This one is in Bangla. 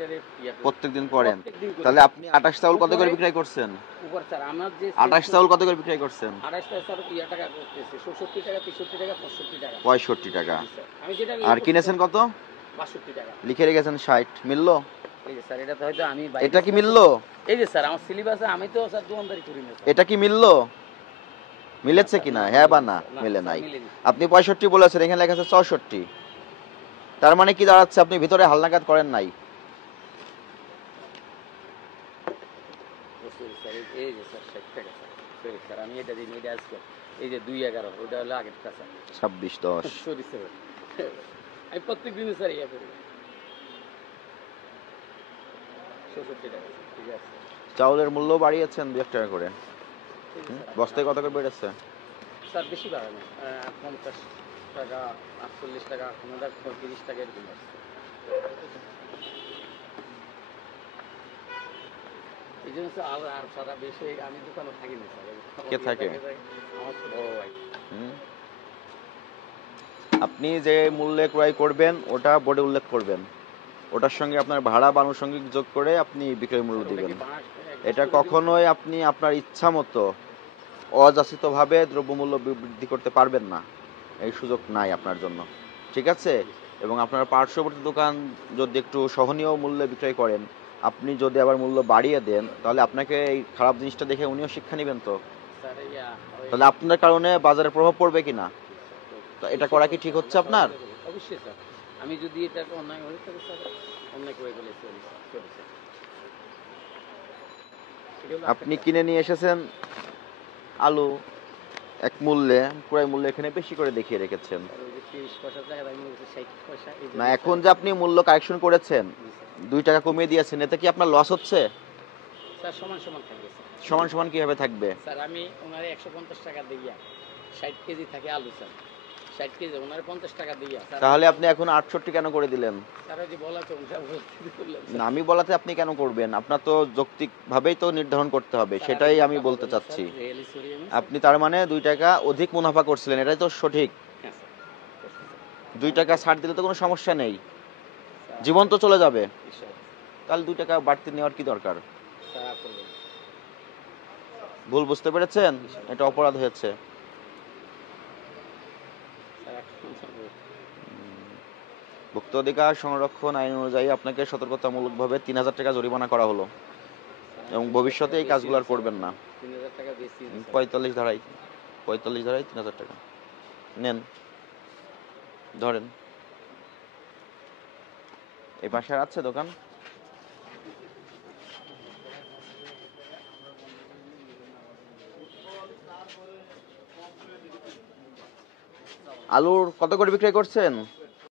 লিটারে প্রত্যেকদিন করেন? তাহলে আপনি 28 চাউল কত করে বিক্রয় করছেন? উপর স্যার আমার যে 28 চাউল কত করে বিক্রয় করছেন? 28 স্যার টাকা করতেছে 67 টাকা 63 টাকা 65 টাকা 65 টাকা। আমি যেটা আর কিনেছেন কত? 62 টাকা। লিখে রেখেছেন 60, মিললো? এই যে স্যার এটা তো হয়তো আমি এটা কি মিললো? এই যে স্যার আমার সিলেবাসে আমি তো স্যার দোকানদারি করি না। এটা কি মিললো? মিলেছে কিনা, হ্যাঁ বা না? মিলে নাই। আপনি 65 বলেছেন, এখানে লেখা আছে 64। তার মানে কি দাঁড়াচ্ছে, আপনি ভিতরে হালনাগাদ করেন নাই। এই যে স্যার 60 টাকা স্যার, স্যার আমি এটা দিই এটা আজকে এই যে 211 ওটা হলো আগের টাকা 26-10 সরি স্যার আমি প্রত্যেক দিন স্যার ইয়া করি 66 টাকা। ঠিক আছে, চাউলের মূল্য বাড়িয়েছেন 2 টাকা করে। বস্তায় কত করে বেড়েছে স্যার? বেশি বাড়ে না, 50 টাকা 48 টাকা 30 টাকা এরকম আসছে। এই জন্য স্যার আর সারা বেশি আমি দোকানে থাকি না স্যার। কে থাকে? আমার বড় ভাই। আপনি যে মূল্যে ক্রয় করবেন ওটা বোর্ডে উল্লেখ করবেন, ওটার সঙ্গে আপনার ভাড়া বা আনুষঙ্গিক যোগ করে আপনি বিক্রয় মূল্য দিবেন। এটা কখনোই আপনি আপনার ইচ্ছা মতো অযাচিতভাবে দ্রব্যমূল্য বৃদ্ধি করতে পারবেন না, এই সুযোগ নাই আপনার জন্য, ঠিক আছে? এবং আপনার পার্শ্ববর্তী দোকান যদি একটু সহনীয় মূল্যে বিক্রয় করেন, আপনি যদি আবার মূল্য বাড়িয়ে দেন, তাহলে আপনাকে এই খারাপ জিনিসটা দেখে উনিও শিক্ষা নেবেন। তো তাহলে আপনার কারণে বাজারে প্রভাব পড়বে কিনা, তো এটা করা কি ঠিক হচ্ছে আপনার? অবশ্যই স্যার, আমি যদি এটাকে অন্যায় হয়ে থাকে স্যার, অন্যায় করে ফেলেছি। আপনি কিনে নিয়ে এসেছেন আলু এক মূল্যে, ক্রয় মূল্য এখানে বেশি করে দেখিয়ে রেখেছেন না। এখন যে আপনি মূল্য কারেকশন করেছেন 2 টাকা কমিয়ে দিয়েছেন, এতে কি আপনার লস হচ্ছে? স্যার সমান সমান থাকবে। সমান সমান কিভাবে থাকবে? স্যার আমি ওনারে 150 টাকা দিয়া 60 কেজি থাকে আলু স্যার, 60 কেজি ওনারে 50 টাকা দিয়া। তাহলে আপনি এখন 68 কেন করে দিলেন? স্যার ওই যে বলাতে না, আমি বলাতে আপনি কেন করবেন? আপনার তো যৌক্তিক ভাবেই তো নির্ধারণ করতে হবে, সেটাই আমি বলতে চাচ্ছি। আপনি তার মানে 2 টাকা অধিক মুনাফা করছিলেন, এটাই তো সঠিক। 2 টাকা ছাড় দিলে তো কোনো সমস্যা নেই, জীবন তো চলে যাবে। তাহলে 2 টাকা বাড়তি নেওয়ার কি দরকার? ভুল বুঝতে পেরেছেন, এটা অপরাধ হয়েছে। ভোক্তা অধিকার সংরক্ষণ আইন অনুযায়ী আপনাকে সতর্কতামূলকভাবে 3000 টাকা জরিমানা করা হলো, এবং ভবিষ্যতে এই কাজগুলো আর করবেন না। 45 ধারায় 3000 টাকা নেন, ধরেন। এই পাশে আছে দোকান। আলুর কত করে বিক্রয় করছেন?